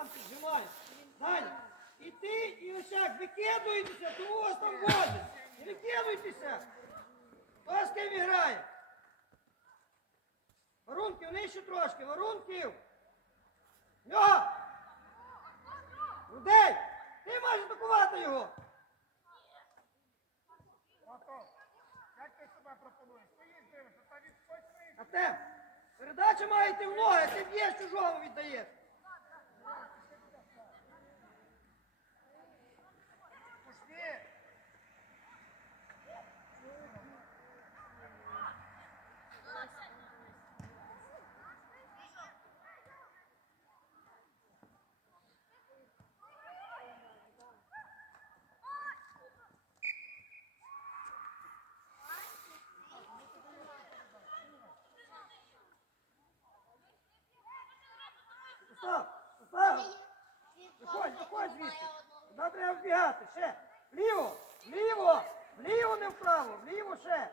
Там, піджимай. Даня, і ти, і Осяк, викидуйтеся, тому вас там возить. Не викидуйтеся. Хто з ким грає? Варунків нижче трошки, варунків. Йо! Рудей! Ти можеш атакувати його! Як ти себе пропонуєш? Стоїш, дивишся, передача має йти в ноги, ти б'єш чужому віддаєш. Ще. Вліво, вліво, вліво, не вправо, вліво ще.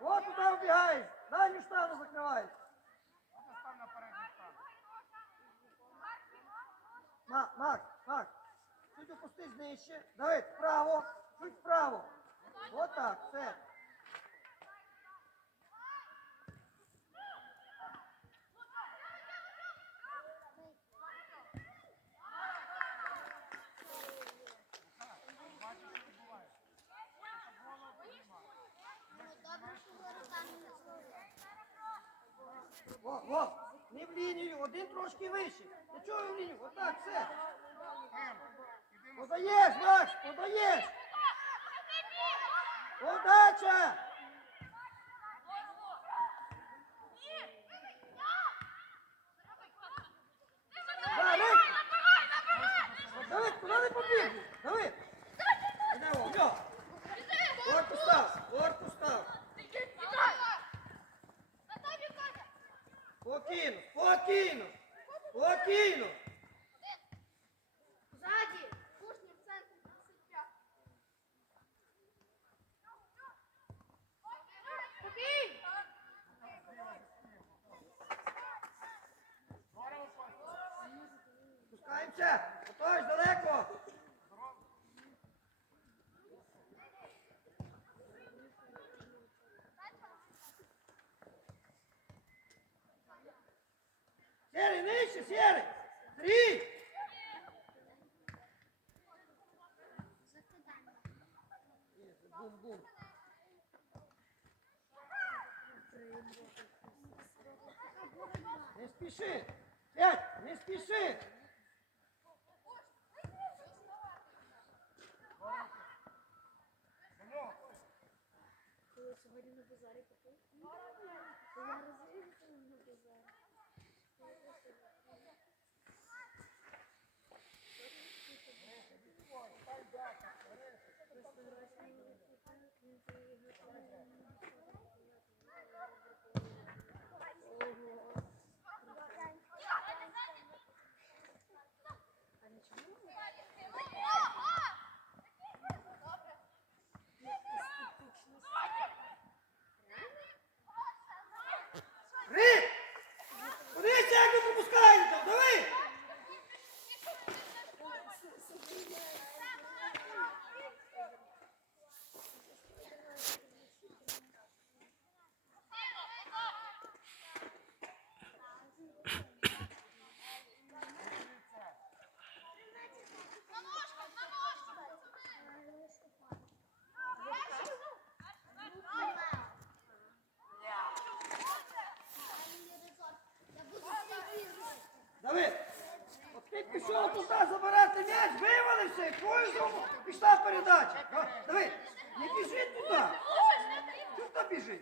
От туди вбігаєш. Дальню штану закриваєш. Макс, Макс, Макс. Чуть опустись нижче. Давай, вправо, чуть вправо. Отак, все. Во, о, не в лінію, один трошки вище. Ти чого в лінію? Отак, все. Подаєш, Макс, подаєш. Подача. Спокійно, спокійно, спокійно. Сзади. Сірий, нижче, сірий. Три. Бум-бум. Не спіши. П'ять, не спіши. До нього. Сьогодні на базарі купив. Рик! Подивіться, як ви пропускаєте! Дави! Давид! От ти пішов туди забирати м'яч, вивалився, твою зробу пішла передача. А, Диви, не біжи туди. Чого туди біжи?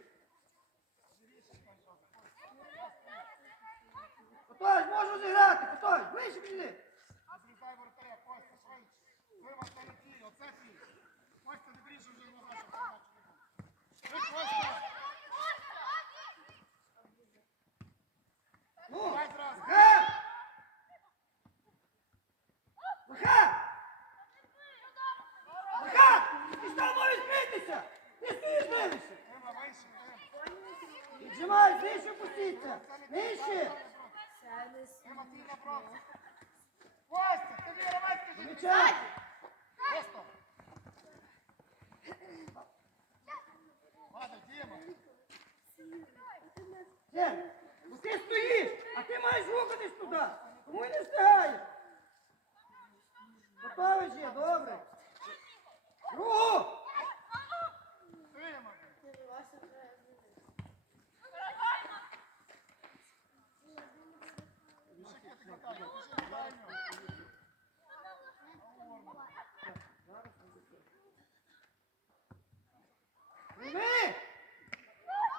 Котось, можу зіграти, Котось, ближче. Зрізай воротаря, Костя, швидше. Вимах на руки, оце твій. Костя, не бріж вже на нашу передачу не буде. Ви, Костя! Ну, Давай зразу. Захар! Захар! Захар! Ти став мав відкритися! Ти стоїш дивишся! Вима, вище, Піджимай, нижче опустіться! Нижче! Костя, тобі Роман, скажи. Ну ти стоїш, а ти маєш рухатись туди. Тому й не встигаєш. Готовий ще, добре. Рух! Дима. Біжи, Кетик, Наталя, біжи на дальню. Прийми!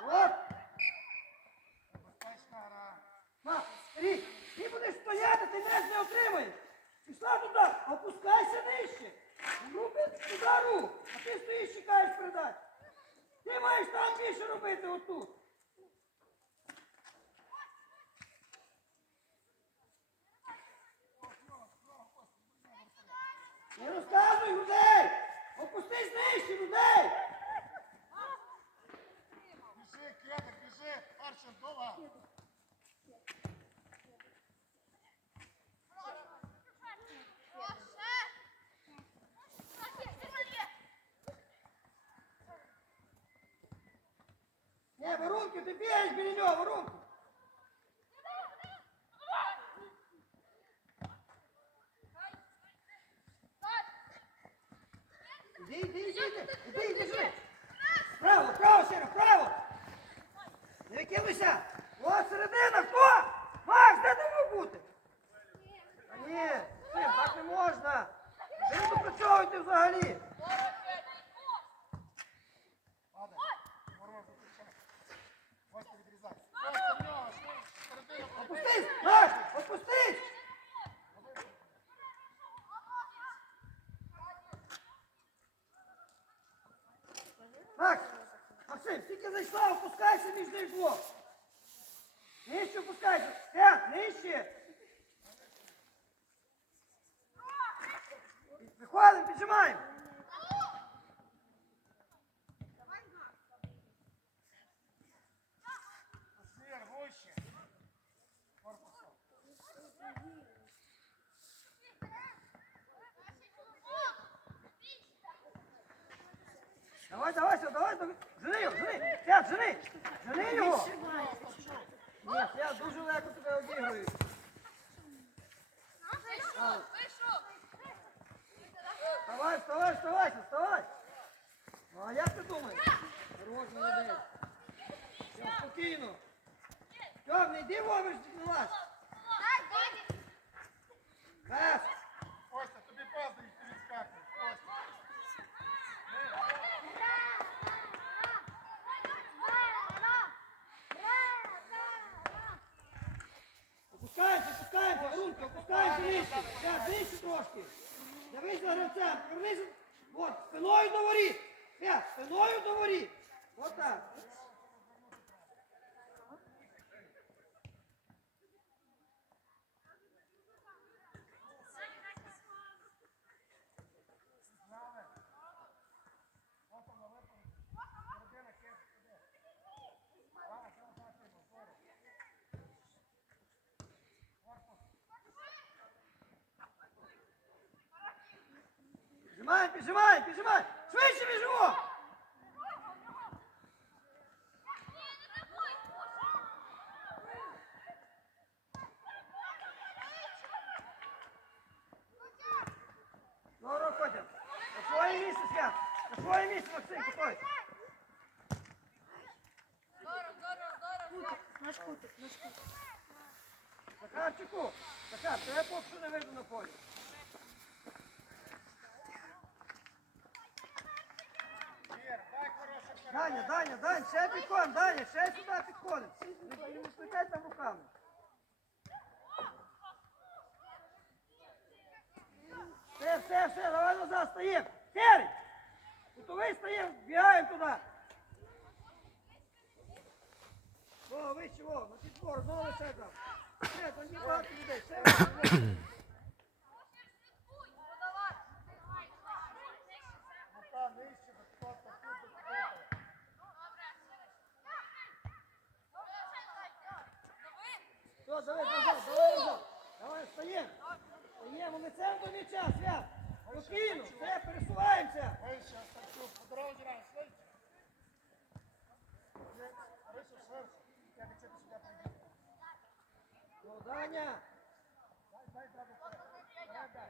От! Безпечна гра. Ма, Рік, ти будеш стояти, не отримаєш. Пішла туди, опускайся нижче. Роби туди рух, а ти стоїш, чекаєш передачі. Ти маєш там більше робити отут. Не розказуй людей! Опустись нижче людей! Біжи, Кетик, біжи. Арчен, дома. Не, воронки, ти бігаєш біля нього, воронки. Іди, іди, іди, іди, іди, жени. Жени. Жени його. Ні, я дуже легко тебе обіграю. Вставай, вставай, вставай, вставай. Ну, а як ти думаєш? Хорош, молодець. Все, спокійно. Тьом, не йди вовиш на вас. Пас. Костя, тобі паздають, ти відскакуєш. Костя. Спускаємося нижче. Свят, нижче трошки. Дивись за гравцем. Повернися. От, спиною до воріт. Свят, спиною до воріт. От так. Захарчику, Захар, тебе що не видно на полі. Даня, Даня, Даня, ще підходимо, Даня, ще сюди підходимо. Не, сплетай там руками. Все, все, все, давай назад, стоїмо. Серий! Готовий стоїмо, бігаємо туди. О, вище, о, на підбор, знову лише там. Все, там є багато людей, все, вище, вище. Подавай. Рука нижче, до кута, тут, до кута. Все, давай, назад, давай назад. Давай, встаємо. Встаємо лицем до м'яча, свят. Спокійно, все, пересуваємося. Вище, Остапчук, по дорозі грай, швидше. Є, Вище, швидше. Я від тебе сюди прийду. Ну, Даня. Дай, дай, дай, дай. Дай, дай.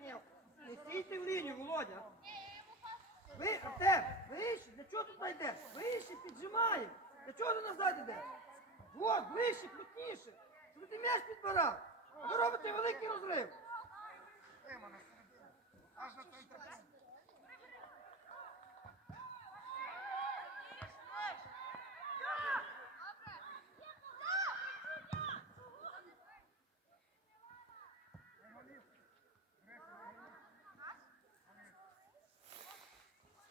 Ні, не стійте в лінію, Володя. Ви, Артем, вище, для чого тут йдеш? Вище, піджимаємо. Для чого ти назад йдеш? Вище, плотніше. Щоб ти м'яч підбирав. Ви робите великий розрив. Аж на центр. поля.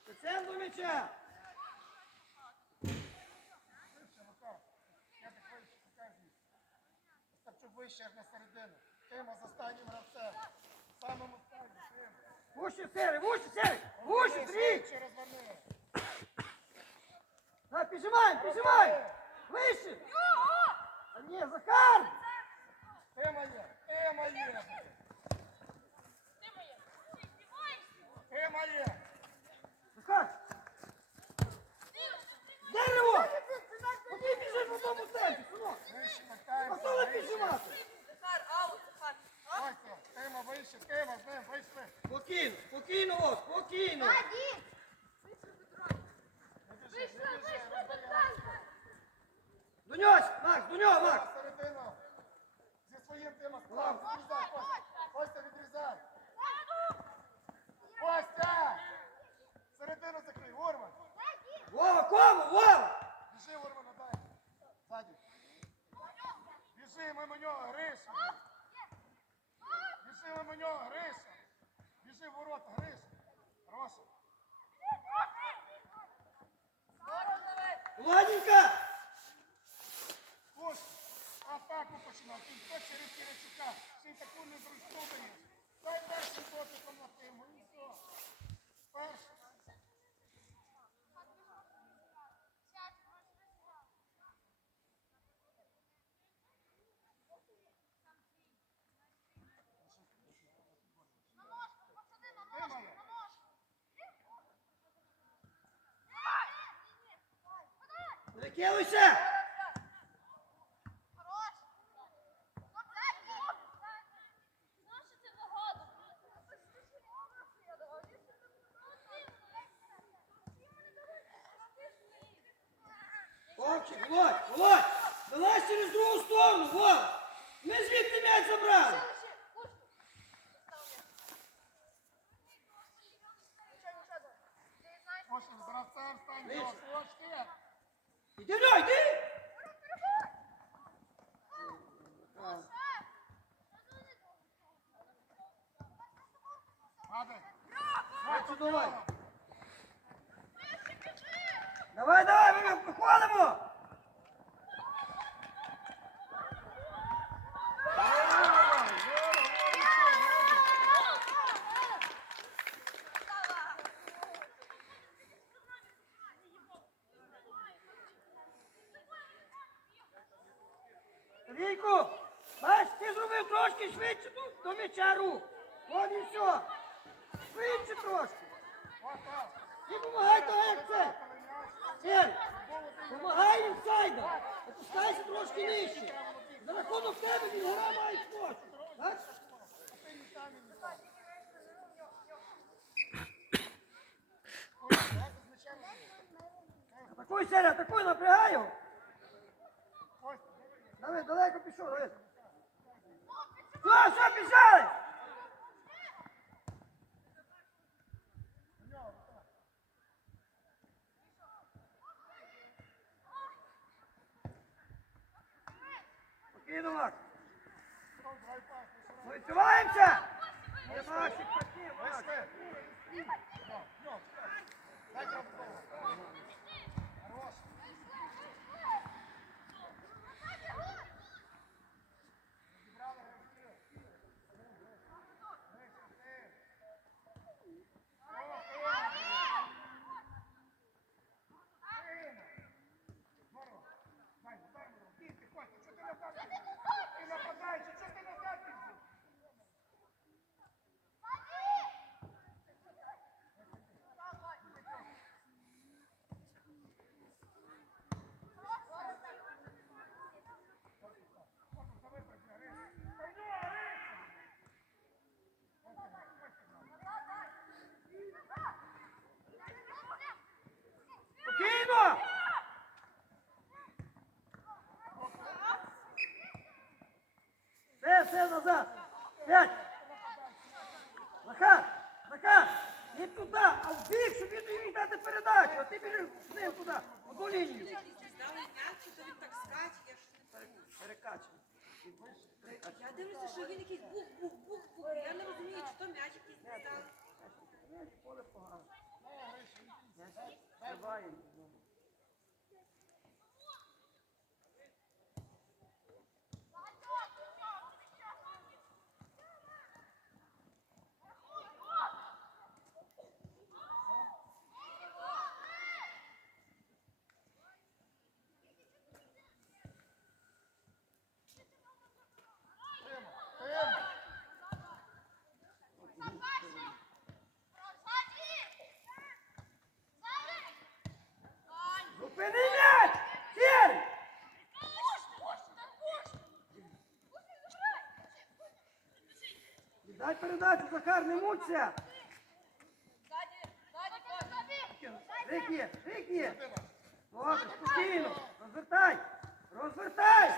Лицем до. вище, аж на середину. Тима за останнім гравцем. Самим останнім, Тима. Вуще, сери, вуще, сери. Вуще, Сергій. Швидше розверни. На, піджимаємо, піджимаємо. Вище. А ні, Захар. Тима є, Тима є. Тима є. Захар. Дерево. Біжиш по центрі, синок? Вище. піджимати. Захар, аут, Захар. Тима вище, Тима з ним, вийшли. Спокійно, спокійно, о, спокійно. Не біжи, не біжи, розберемо. До нього, Макс, до нього, Макс. Середину. Зі своїм Тима склав. Відрізай, Костя. Костя, відрізай. Костя! Середину закрий, Урман. Вова, кому, Вова. Біжи, Урман, дай. Ззаді. Біжи, мимо нього, Гриша. Біжи, мимо нього, Гриша. Біжи в ворота, Гриша. Давай. Ладненько. Костя, атаку починав. Ти хто через Киричука. Ще й таку незручну даєш. Дай першим дотиком на тиму і все. Перший. Que é isso? Іди в нього, йди. Гади. Швидше давай. Давай, давай, ми виходимо. Війку, бач, ти зробив трошки швидше рух. От і все. Швидше трошки. І помагай того, як це. Сір, помагай інсайда. Опускайся трошки нижче. За рахунок тебе він гра має скочити. Бач? Атакуй, Серя, атакуй, напрягай його. Давай, далеко пішов, давай. Все, все, пішли! Спокійно, Макс. Дай гравцю. Хорош. Зібрали гравців. Вийшли ти. О, Тима. Здорово. Дай, дай, Миро. Дійте, Костя, що ти назад біжиш? Ти нападаєш, що ти назад біжиш? Спокійно! Все, все, назад. П'ять. Захар, Захар, не туди, а в бік, щоб він міг дати передачу, а ти біжиш з ним туди, в одну лінію. Здали м'яч, то він так скаче, я ж не Перекачуй. Я дивлюся, що він якийсь бух-бух-бух-бух. Я не розумію, чи то м'яч якийсь не став. Поле погано. Давай. Дай передачу, Захар, не мучся! Ззаді, ззаді, Рик є, рик є! Добре, спокійно! Розвертай! Розвертай!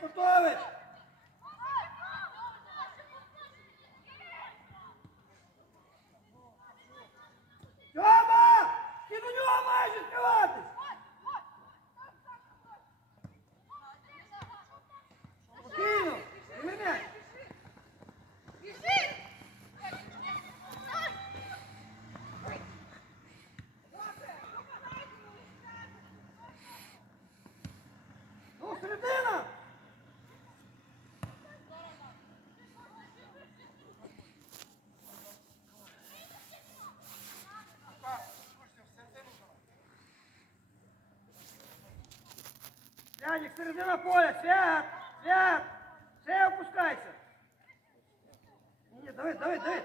Jacopovic. Владик, середина поле, свят, свят, все опускайся. Нет, давай, давай, давай.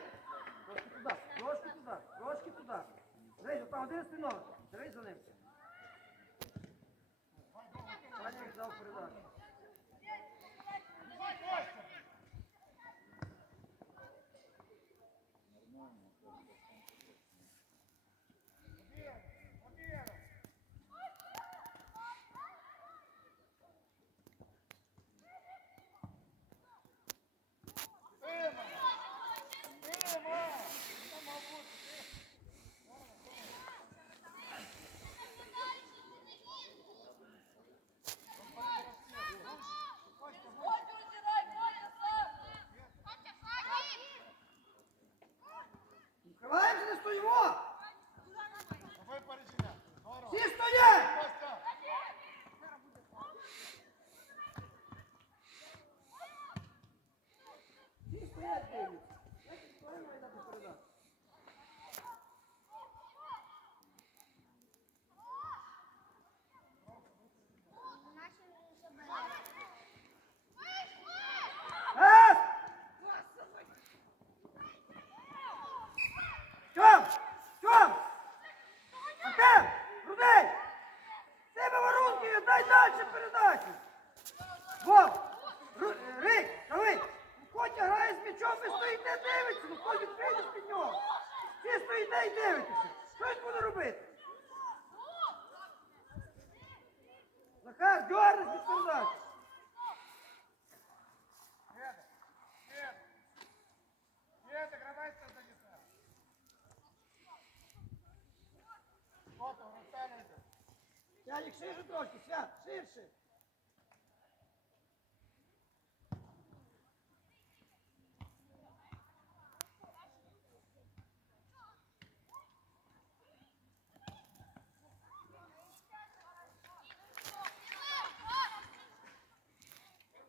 ширше трошки, свят, ширше.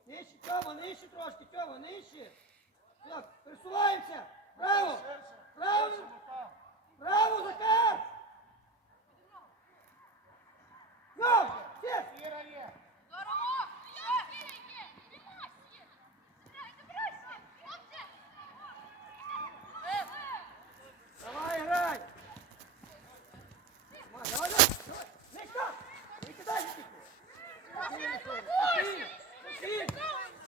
Нижче, Тьома, нижче трошки, Тьома, нижче. Так, присуваємося. Браво! Право.